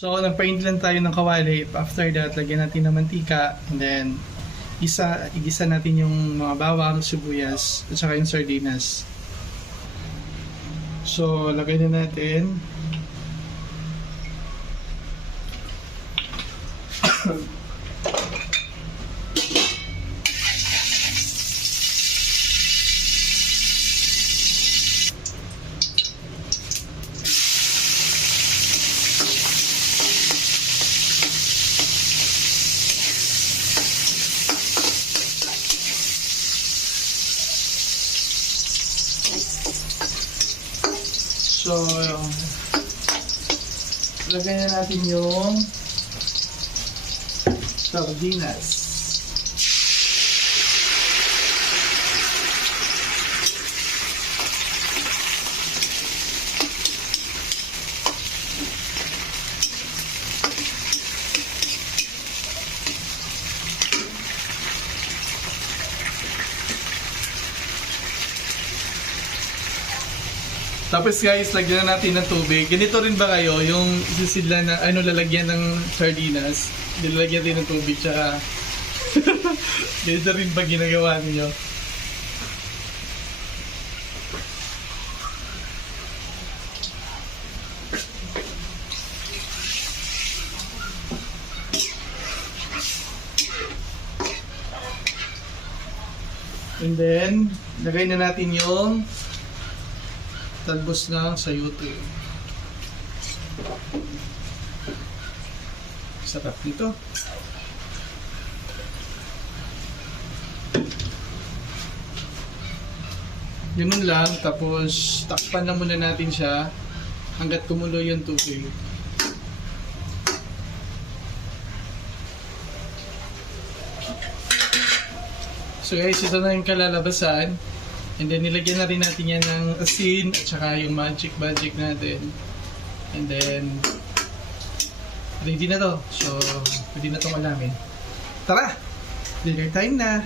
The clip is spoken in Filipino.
So, nagpainit lang tayo ng kawali. After that, lagyan natin ng mantika. And then, igisa natin yung mga bawang, sibuyas, at saka yung sardinas. So, lagay na natin. So, lagay na natin yung sardinas. Tapos guys, lagyan na natin ng tubig. Ganito rin ba kayo, yung isisidla na, lalagyan ng sardinas, nilalagyan din ng tubig, tsaka ganito rin ba ginagawa niyo? And then, lagay na natin yung talbos ng sayote. Sarap nito. Ganun lang, tapos takpan lang muna natin siya hanggat kumulo yung tubig. So guys, ito na yung kalalabasan. And then nilagyan na rin natin yan ng asin at saka yung magic natin. And then ready na to. So pwede na itong alamin. Tara! Dinner time na!